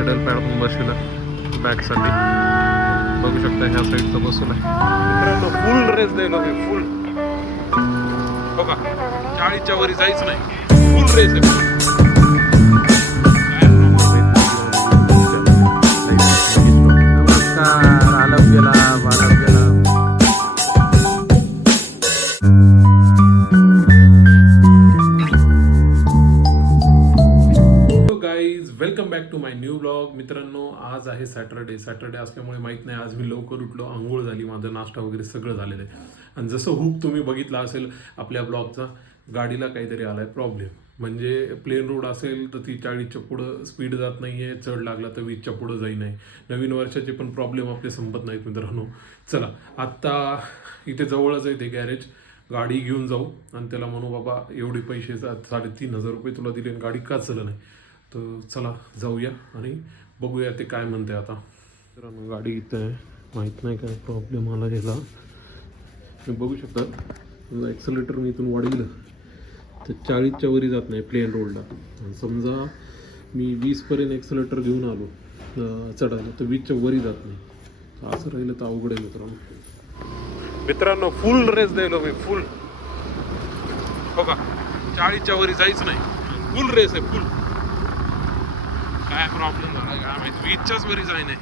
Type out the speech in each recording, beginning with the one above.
Settle pad पण बसवला बॅकसाठी. बघू शकता ह्या साईडचं बसवलं मित्रांनो. फुल रेस द्यायला मी फुल बघा 40च्या वरी जायचं नाही. फुल रेस आहे. Welcome back to my new blog. मित्रांनो आज आहे सॅटर्डे असल्यामुळे माहीत नाही आज मी लवकर उठलो, आंघोळ झाली, माझा नाश्ता वगैरे सगळं झालेलं आहे. आणि जसं हुक तुम्ही बघितला असेल आपल्या ब्लॉगचा, गाडीला काहीतरी आलाय प्रॉब्लेम. म्हणजे प्लेन रोड असेल तर ती 40च्या पुढं स्पीड जात नाही आहे, चढ लागला तर 20च्या पुढं जाई नाही. नवीन वर्षाचे पण प्रॉब्लेम आपले संपत नाहीत मित्रांनो. चला आत्ता इथे जवळच आहे ते गॅरेज, गाडी घेऊन जाऊ आणि त्याला म्हणू बाबा एवढे पैसे 3,500 रुपये तुला दिले आणि गाडी का चाललं नाही. तर चला जाऊया आणि बघूया ते काय म्हणते. आता तर गाडी इथं आहे, माहीत नाही काय प्रॉब्लेम आला याला. तुम्ही बघू शकता ॲक्सिलेटर मी इथून वाढविलं तर 40च्या वरी जात नाही प्लेन रोडला. समजा मी 20पर्यंत ॲक्सिलेटर घेऊन आलो चढायला तर 20च्या वरी जात नाही. असं राहिलं तर अवघड आहे मित्रांनो. फुल रेस द्यायला मी फुल बघा 40च्या वरी जायचं नाही. फुल रेस आहे फुल. काय प्रॉब्लेम झाला काय माहिती, 20च्याच वरी जाई नाही.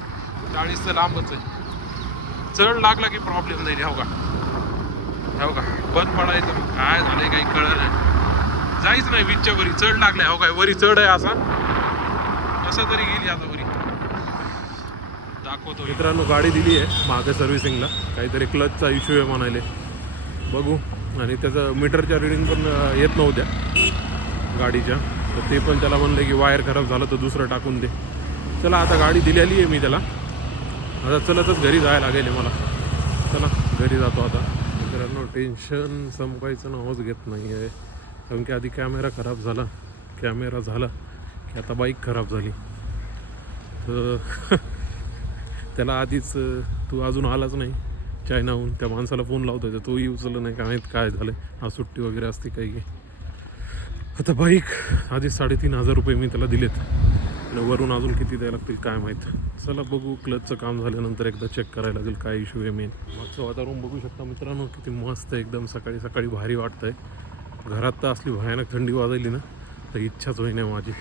40 तर लांबच आहे. चढ लागला की प्रॉब्लेम नाही. हो का बंद पडायचं काय झालंय काही कळलं नाही. जायच नाही 20च्या वरी. चढ लागलाय हो काय वरी चढ आहे असा कसं तरी गेली आता वरी. दाखवतो मित्रांनो. गाडी दिली आहे मागे सर्व्हिसिंगला, काहीतरी क्लचचा इश्यू आहे म्हणाले. बघू. आणि त्याचं मीटरच्या रिडिंग पण येत नव्हत्या गाडीच्या, तर ते पण त्याला म्हणलं की वायर खराब झालं तर दुसरं टाकून दे. चला आता गाडी दिलेली आहे मी त्याला, आता चलतच घरी जायला लागेल मला. चला घरी जातो आता. मित्रांनो टेन्शन संपायचं नावच घेत नाही आहे, कारण की आधी कॅमेरा खराब झाला, कॅमेरा झाला की आता बाईक खराब झाली. तर त्याला आधीच तू अजून आलाच नाही चायनाहून, त्या माणसाला फोन लावतोय तर तोही उचललं नाही. काय माहीत काय झालं, आज सुट्टी वगैरे असते काही. आता बाईक आधी 3,500 रुपये मी त्याला दिलेत आणि वरून अजून किती द्यायला लागतील काय माहीत. चला बघू. क्लचचं काम झाल्यानंतर एकदा चेक करायला लागेल काय इश्यू आहे मेन. मागचं वातावरण बघू शकता मित्रांनो किती मस्त आहे एकदम. सकाळी सकाळी भारी वाटतं आहे. घरात तर असली भयानक थंडी वाजली ना तर इच्छाच होईना माझी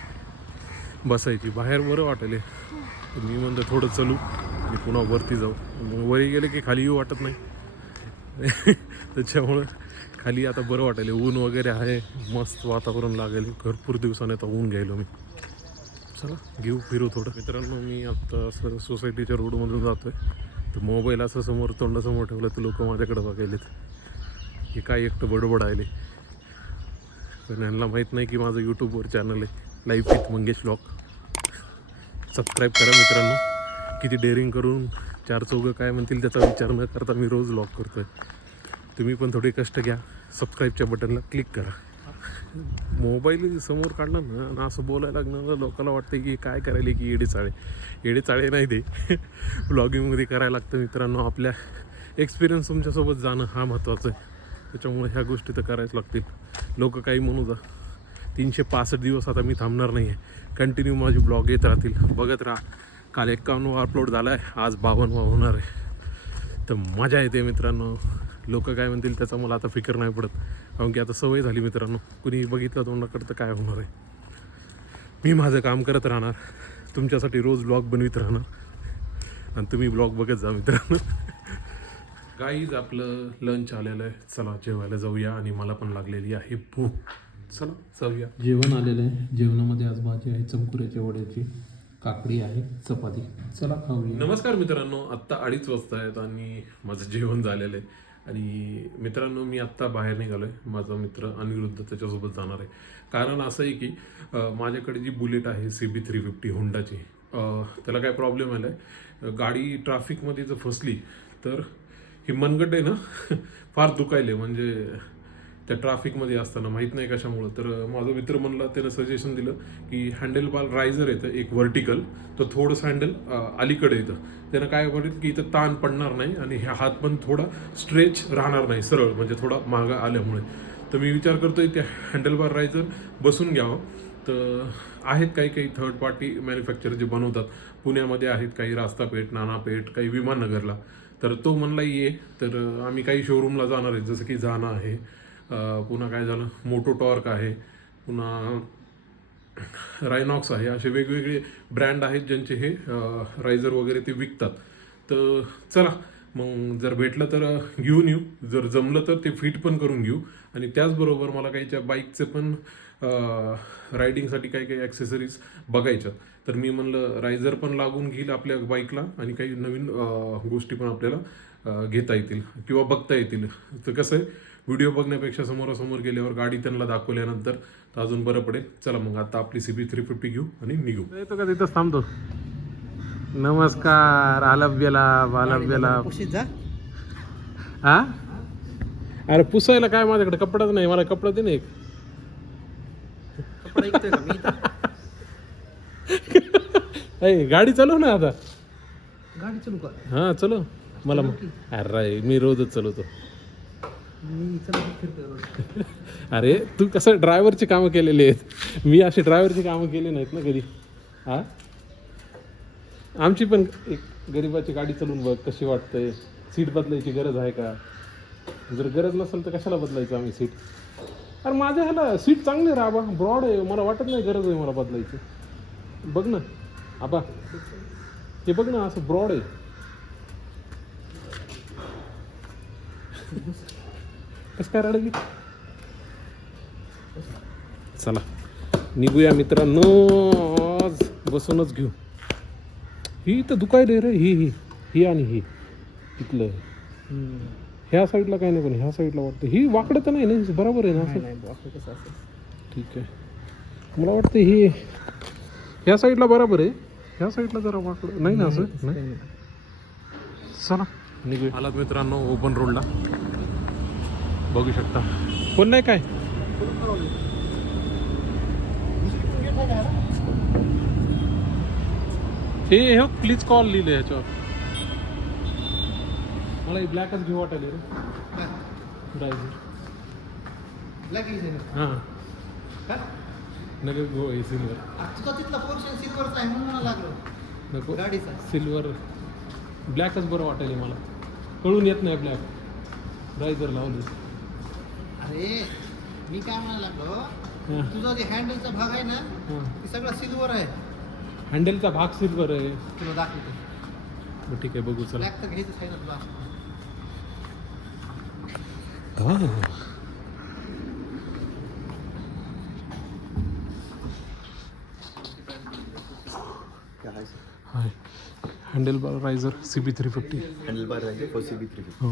बसायची. बाहेर बरं वाटेल तर मी म्हणतो थोडं चलू आणि पुन्हा वरती जाऊ. मग वरी गेले की खाली येऊ वाटत नाही त्याच्यामुळं खाली आता बरं वाटेल. ऊन वगैरे आहे, मस्त वातावरण लागेल. भरपूर दिवसाने आता ऊन घ्यायलो मी. चला घेऊ फिरू थोडं. मित्रांनो मी आत्ता असं सोसायटीच्या रोडमधून जातो आहे तर मोबाईल असं समोर तोंडासमोर ठेवलं तर लोक माझ्याकडे बघायलेत की काय एकटं बडबड आले. पण यांना माहीत नाही की माझं यूट्यूबवर चॅनल आहे life with Mangesh blog. Subscribe करा मित्रांनो. किती डेअरिंग करून 4 चौघं काय म्हणतील त्याचा विचार न करता मी रोज ब्लॉग करतो आहे. तुम्ही पण थोडे कष्ट घ्या, सबस्क्राईबच्या बटनला क्लिक करा. मोबाईल समोर काढला ना आणि असं बोलायला लागणं लोकांना वाटतं की काय करायला की येडे नाही ते ब्लॉगिंगमध्ये करायला लागतं मित्रांनो. आपल्या एक्सपिरियन्स तुमच्यासोबत जाणं हा महत्त्वाचं आहे. त्याच्यामुळे ह्या गोष्टी तर करायच लागतील. लोक काही म्हणू जा. 365 दिवस आता मी थांबणार नाही आहे. कंटिन्यू माझी ब्लॉग येत राहतील, बघत राहा. काल 51वा अपलोड झाला आहे, आज 52वा होणार आहे. तर मजा येते मित्रांनो. लोक काय म्हणतील त्याचा मला आता फिकर नाही पडत, कारण की आता सवय झाली मित्रांनो. कुणी बघितलं तोंडाकडं तर काय होणार आहे. मी माझं काम करत राहणार, तुमच्यासाठी रोज ब्लॉग बनवित राहणार आणि तुम्ही ब्लॉग बघत जा मित्रांनो. गाईज आपलं लंच आलेलं आहे, चला जेवायला जाऊया. आणि मला पण लागलेली आहे भूक, चला जाऊया. जेवण आलेलं आहे. जेवणामध्ये आज भाजी आहे चमकुऱ्याच्या वड्याची, काकडी आहे, चपाती. चला खाऊया. नमस्कार मित्रांनो. आत्ता 2:30 वाजता आहेत आणि माझं जेवण झालेलं आहे. आणि मित्रांनो मी आत्ता बाहेर निघालो आहे. माझा मित्र अनिरुद्ध त्याच्यासोबत जाणार आहे. कारण असं आहे की माझ्याकडे जी बुलेट आहे CB350 होंडाची, त्याला काय प्रॉब्लेम आला आहे. गाडी ट्रॅफिकमध्ये जर फसली तर ही मनगट आहे ना फार दुखायले. म्हणजे त्या ट्रॅफिकमध्ये असताना माहीत नाही कशामुळं. तर माझा मित्र म्हणला, त्यानं सजेशन दिलं की हँडल बार रायझर येतं एक व्हर्टिकल, तर थोडंसं हँडल अलीकडे येतं. त्यानं काय करेल की इथं ताण पडणार नाही आणि ह्या हात पण थोडा स्ट्रेच राहणार नाही, सरळ म्हणजे थोडा मागं आल्यामुळे. तर मी विचार करतोय त्या हँडल बार रायझर बसून घ्यावं. तर आहेत काही काही थर्ड पार्टी मॅन्युफॅक्चर जे बनवतात. पुण्यामध्ये आहेत काही, रास्तापेठ, नानापेठ, काही विमाननगरला. तर तो म्हणला ये. तर आम्ही काही शोरूमला जाणार आहे, जसं की जाना आहे, पुन्हा काय झालं मोटो टॉर्क आहे, पुन्हा रायनॉक्स आहे. असे वेगवेगळे ब्रँड आहेत ज्यांचे हे रायझर वगैरे ते विकतात. तर चला मग जर भेटलं तर घेऊन येऊ, जर जमलं तर ते फिट पण करून घेऊ. आणि त्याचबरोबर मला काहीच्या बाईकचे पण रायडिंगसाठी काही काही ॲक्सेसरीज बघायच्यात. तर मी म्हणलं रायझर पण लागून घेईल आपल्या बाईकला आणि काही नवीन गोष्टी पण आपल्याला घेता येतील किंवा बघता येतील. तर कसं आहे, व्हिडिओ बघण्यापेक्षा समोरासमोर गेल्यावर गाडी त्यांना दाखवल्यानंतर तर अजून बरं पडेल. चला मग आता आपली CB350 घेऊ आणि निघू. येतो का तिथंच थांबतो. नमस्कार. आलब्याला हा. अरे पुसायला काय, माझ्याकडे कपडाच नाही, मला कपडा दे ना एक. गाडी चालव ना आता. गाडी चालू का? हा चलो. मला अरे मी रोजच चालवतो. अरे तू कसं ड्रायव्हरची कामं केलेली आहेत, मी अशी ड्रायव्हरची कामं केली नाहीत ना कधी. हा आमची पण एक गरिबाची गाडी चालवून बघ कशी वाटतंय. सीट बदलायची गरज आहे का? जर गरज नसेल तर कशाला बदलायचं आम्ही सीट. अरे माझ्या ह्याला सीट चांगली रे आबा, ब्रॉड आहे, मला वाटत नाही गरज आहे मला बदलायची. बघ ना आबा, हे बघ ना असं ब्रॉड आहे. कसं काय रडगी. चला निघूया मित्रांनो, आज बसूनच घेऊ. ही तर दुखायले रे, ही आणि ही इथलं. ह्या साईडला काय नाही, पण ह्या साईडला वाटतं ही वाकडं तर नाही ना, बरोबर आहे ना असं. ठीक आहे, मला वाटतं ही ह्या साईडला बरोबर आहे, ह्या साईडला जरा वाकडं नाही ना असं नाही. चला निघूया. आलात मित्रांनो ओपन रोडला, बघू शकता. कोण नाही काय हे हो प्लीज कॉल लिहिले ह्याच्यावर. मला ब्लॅकच घेऊ वाटायला रे ड्रायव्हर. हां नका गो हे सिल्वर. नको गाडीचा सिल्वर, ब्लॅकच बरं वाटायला मला. कळून येत नाही ब्लॅक. ड्रायव्हर लावली. अरे मी काय म्हणायला लागलो, तुझा जे हँडलचा भाग आहे ना ते सगळं सिल्वर आहे. हँडलचा भाग सिल्वर आहे, तुला दाखवतो. ठीक आहे बघू. चला ब्लॅक तर घ्यायचं आहे ना तुला. Hi handle bar riser CB350. Handle bar riser for CB350. हो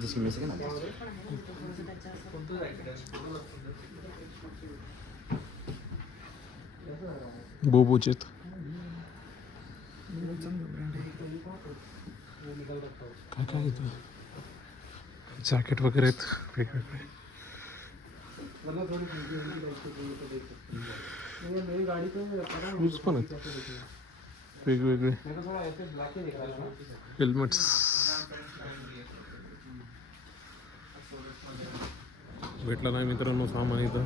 जिसकी में से ना बोबोचेत. काय काय येतं, जॅकेट वगैरे आहेत वेगवेगळे. शूज पण आहेत वेगवेगळे, हेल्मेट्स. भेटला नाही मित्रांनो सामान इथं.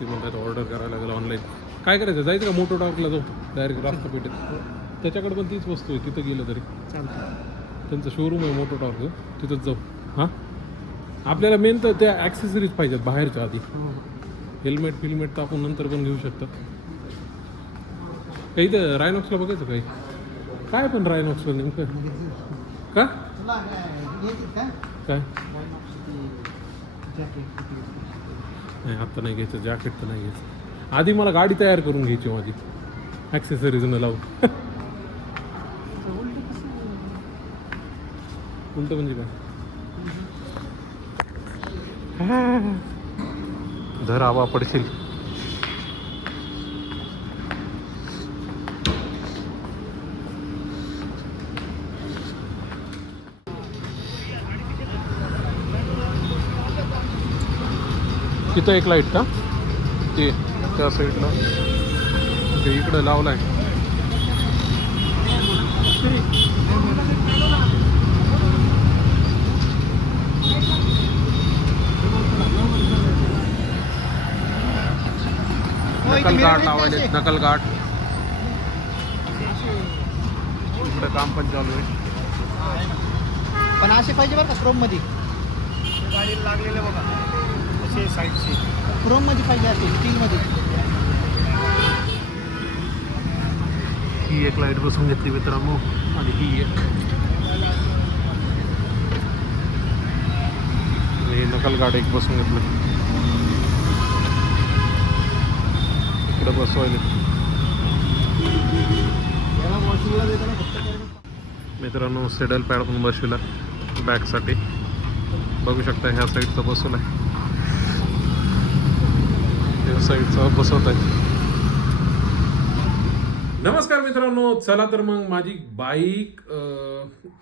ते म्हणतात ऑर्डर करायला लागेल ऑनलाईन. काय करायचं, जायचं का मोटो टॉर्कला जाऊ डायरेक्ट रास्ता पेठेत. त्याच्याकडे पण तीच वस्तू आहे, तिथं गेलं तरी त्यांचं शोरूम आहे मोटो टॉर्क, तिथंच जाऊ. हां आपल्याला मेन तर त्या ॲक्सेसरीज पाहिजेत बाहेरच्या आधी. हेल्मेट फिल्मेट तर आपण नंतर पण घेऊ शकतो. काही तर रायनॉक्सला बघायचं काही काय, पण रायनॉक्सला नेमकं का काय नाही. आत्ता नाही घ्यायचं जॅकेट, तर नाही घ्यायचं. आधी मला गाडी तयार करून घ्यायची माझी ॲक्सेसरीजनं लावून. उलट म्हणजे काय, धर आवा पडशील. तिथं एक लाईट का ते त्या साईडला ते इकडं लावलाय. नकल गाठ लावायले, नकल गाठ. इकडे काम पण चालू आहे. पण असे पाहिजे बरं का क्रोम मध्ये. गाडीला लागलेले बघा असे साईडचे. क्रोम मध्ये पाहिजे असे स्टील मध्ये. ही एक लाईट बसून घेतली मित्रांनो आणि ही एक. हे नकल गाठ एक बसून घेतलं. इकडे बसवायला मित्रांनो सेडल पॅड पण बसविला बॅकसाठी. बघू शकता ह्या साईडचा बसवला आहे, ह्या साईडचा बसवत आहे. नमस्कार मित्रांनो, चला तर मग माझी बाईक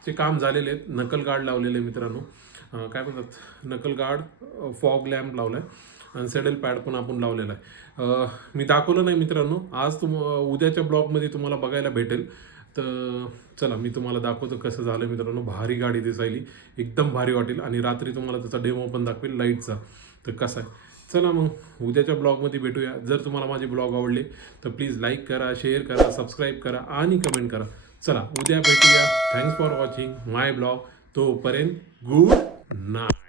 चे काम झालेले आहेत. नकल गार्ड लावलेले आहे मित्रांनो. काय म्हणतात नकल गार्ड, फॉग लॅम्प लावला आहे आणि सेडल पॅड पण आपण लावलेला आहे. मी दाखवलं नाही मित्रांनो, आज उद्याच्या ब्लॉगमध्ये तुम्हाला बघायला भेटेल. तर चला मी तुम्हाला दाखवतो कसं झालं मित्रांनो. भारी गाडी दिसायली, एकदम भारी वाटेल आणि रात्री तुम्हाला त्याचा डेमो पण दाखवेल लाईटचा. तर कसा आहे चला मग उद्याच्या ब्लॉगमध्ये भेटूया. जर तुम्हाला माझे ब्लॉग आवडले तर प्लीज लाईक करा, शेअर करा, सबस्क्राईब करा आणि कमेंट करा. चला उद्या भेटूया. Thanks for watching my blog. तोपर्यंत गुड नाईट.